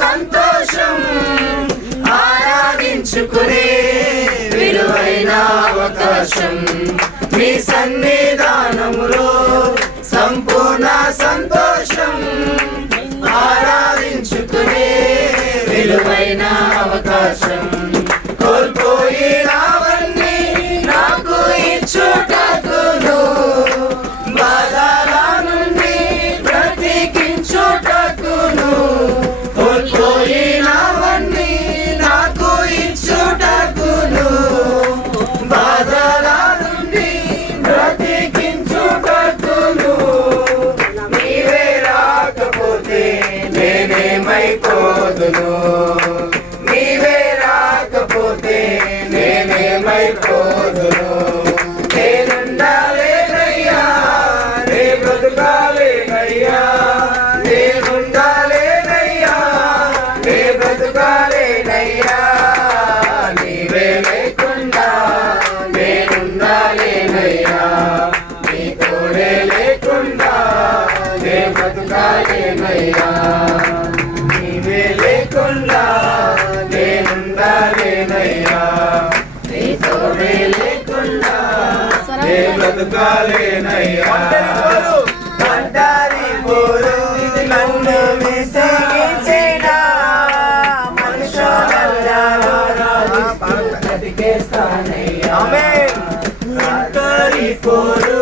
సంతోషం ఆరాధించుకునే విలువైన అవకాశం నీ సన్నిధానములో సంపూర్ణ సంతోషం ఆరాధించుకునే విలువైన అవకాశం కోల్పోయినవన్నీ నాకు ఇచ్చుటకును బాధల నుండి బ్రతికించుటకును కోల్పోయినవన్నీ నాకు ఇచ్చుటకును బాధల నుండి బ్రతికించుటకును నీవే రాకపోతే నేనేమైపోదును నీవే రాకపోతే నేనేమైపోదును నేనుండాలేనయ్యా నే బ్రతుకాలేనయ్యా నేనుండాలేనయ్యా నే బ్రతుకాలేనయ్యా నీవే లేకుండా నేనుండాలేనయ్యా నీ తోడే లేకుండా నే బ్రతుకాలేనయ్యా నీవే లేకుండా నేనుండాలేనయ్యా నీ తోడే లేకుండా నే బ్రతుకాలేనయ్యా అంటారి పోరు నన్ను విసిగించిన మనుషులెవరో బ్రతికేస్తానయ్యా అంటారి పోరు